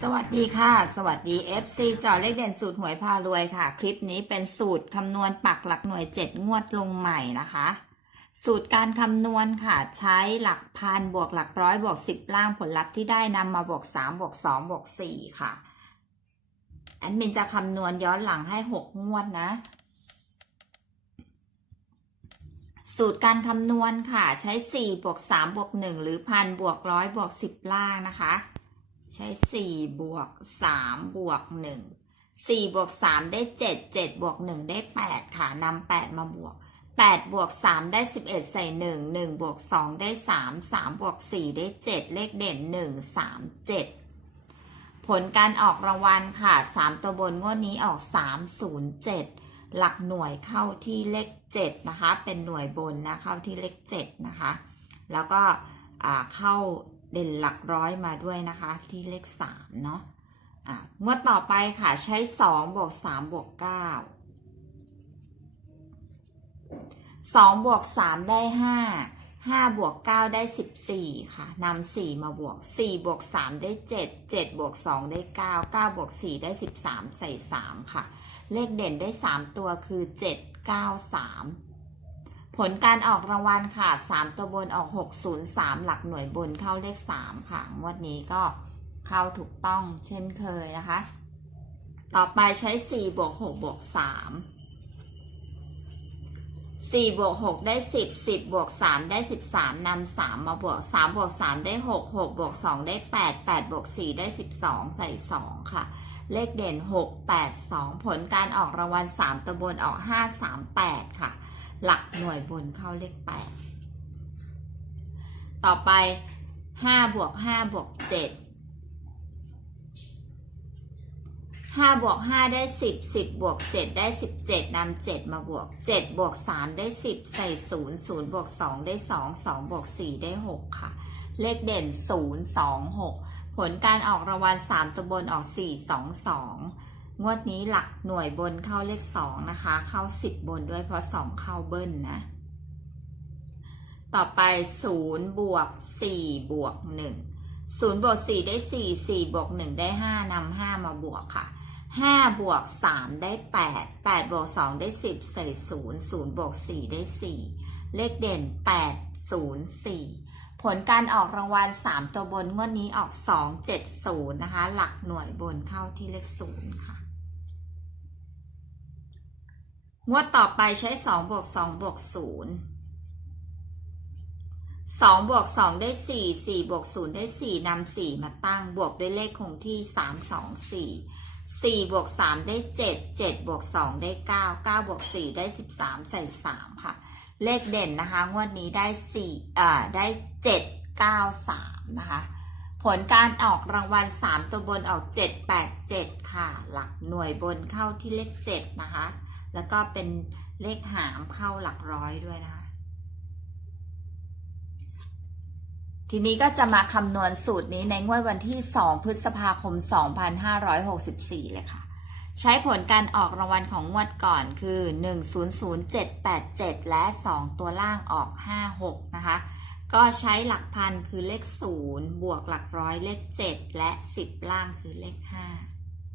สวัสดีค่ะ สวัสดี FC จอเลขเด่นสูตรหวยพารวยค่ะ คลิปนี้เป็นสูตรคำนวณปักหลักหน่วย 7 งวดลงใหม่นะคะ สูตรการคำนวณค่ะ ใช้หลักพันบวกหลักร้อยบวก 10 ล่างผลลัพธ์ที่ได้นำมาบวก 3 บวก 2 บวก 4 ค่ะ แอดมินจะคำนวณย้อนหลังให้ 6 งวดนะ สูตรการคำนวณค่ะ ใช้ 4 บวก 3 บวก 1 หรือพันบวกร้อยบวก 10 ล่างนะคะ ใช้สี่บวกสามบวกหนึ่งสี่บวกสามได้เจ็ดเจ็ดบวกหนึ่งได้แปดค่ะนำแปดมาบวกแปดบวกสามได้สิบเอ็ดใส่หนึ่งหนึ่งบวกสองได้สามสามบวกสี่ได้เจ็ดเลขเด่นหนึ่งสามเจ็ดผลการออกรางวัลค่ะสามตัวบนงวดนี้ออกสามศูนย์เจ็ดหลักหน่วยเข้าที่เลขเจ็ดนะคะ เป็นหน่วยบนนะเข้าที่เลขเจ็ดนะคะ แล้วก็เข้า เด่นหลักร้อยมาด้วยนะคะ ที่เลขสามเนาะอ่างวดต่อไปค่ะใช้สองบวกสามบวกเก้าสองบวกสามได้ห้าห้าบวกเก้าได้สิบสี่ค่ะนำสี่มาบวกสี่บวกสามได้เจ็ดเจ็ดบวกสองได้เก้าเก้าบวกสี่ได้สิบสามใส่สามค่ะ เลขเด่นได้สามตัวคือเจ็ดเก้าสาม ผลการออกรางวัลค่ะ 3 ตัวบนออก 603 หลักหน่วยบนเข้าเลข 3 ค่ะ งวดนี้ก็เข้าถูกต้องเช่นเคยนะคะ ต่อไปใช้ 4 บวก 6 บวก 3 4บวก6ได้ 10 10บวก3ได้ 13นำ3มาบวก3บวก3ได้ 6 6บวก2ได้ 8 8บวก4ได้ 12 ใส่ 2 ค่ะ เลขเด่น 6 8 2 ผลการออกรางวัล 3 ตัวบนออก 5 3 8 ค่ะ หลักหน่วยบนเข้าเลขแปดต่อไปห้าบวกห้าบวกเจ็ดห้าบวกห้าได้สิบสิบบวกเจ็ดได้สิบเจ็ดนำเจ็ดมาบวกเจ็ดบวกสามได้สิบใส่ศูนย์ศูนย์บวกสองได้สองสองบวกสี่ได้หกค่ะ เลขเด่นศูนย์สองหกผลการออกรางวัลสามตัวบนออกสี่สองสอง งวดนี้หลักหน่วยบนเข้าเลขสองนะคะ เข้าสิบบนด้วยเพราะสองเข้าเบิ้ลนะ ต่อไปศูนย์บวกสี่บวกหนึ่งศูนย์บวกสี่ได้สี่สี่บวกหนึ่งได้ห้านำห้ามาบวกค่ะห้าบวกสามได้แปดแปดบวกสองได้สิบใส่ศูนย์ศูนย์บวกสี่ได้สี่เลขเด่นแปดศูนย์สี่ผลการออกรางวัลสามตัวบนงวดนี้ออกสองเจ็ดศูนย์นะคะ หลักหน่วยบนเข้าที่เลขศูนย์ค่ะ งวดต่อไปใช้สองบวกสองบวกศูนย์สองบวกสองได้สี่สี่บวกศูนย์ได้สี่นำสี่มาตั้งบวกด้วยเลขคงที่สามสองสี่สี่บวกสามได้เจ็ดเจ็ดบวกสองได้เก้าเก้าบวกสี่ได้สิบสามใส่สามค่ะ เลขเด่นนะคะ งวดนี้ได้สี่อ่าได้เจ็ดเก้าสามนะคะ ผลการออกรางวัลสามตัวบนออกเจ็ดแปดเจ็ดค่ะ หลักหน่วยบนเข้าที่เลขเจ็ดนะคะ แล้วก็เป็นเลขหามเข้าหลักร้อยด้วยนะคะ ทีนี้ก็จะมาคำนวณสูตรนี้ในงวดวันที่ 2 พฤษภาคม 2564 เลยค่ะ ใช้ผลการออกรางวัลของงวดก่อนคือ 100787 และ 2 ตัวล่างออก 56 นะคะ ก็ใช้หลักพันคือเลข 0 บวกหลักร้อยเลข 7 และ 10 ล่างคือเลข 5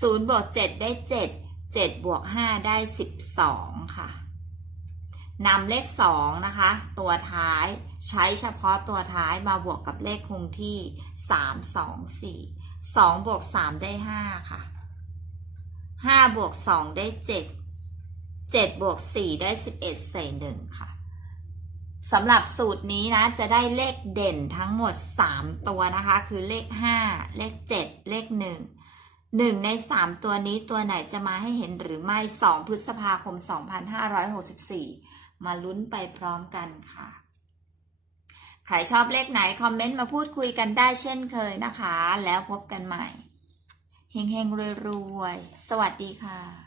0บวก7ได้ 7 7บวก5ได้ 12 ค่ะนำเลข 2 นะคะ ตัวท้ายใช้เฉพาะตัวท้ายมาบวกกับเลขคงที่ 3 2 4 2บวก3ได้ 5 ค่ะ 5บวก2ได้ 7 7บวก4ได้ 11 ใส่ 1 ค่ะสำหรับสูตรนี้นะ จะได้เลขเด่นทั้งหมด 3 ตัวนะคะ คือเลข 5 เลข 7 เลข 1 หนึ่งในสามตัวนี้ตัวไหนจะมาให้เห็นหรือไม่สองพฤษภาคม 2564 มาลุ้นไปพร้อมกันค่ะ ใครชอบเลขไหน คอมเมนต์มาพูดคุยกันได้เช่นเคยนะคะ แล้วพบกันใหม่ เฮงๆรวยๆ สวัสดีค่ะ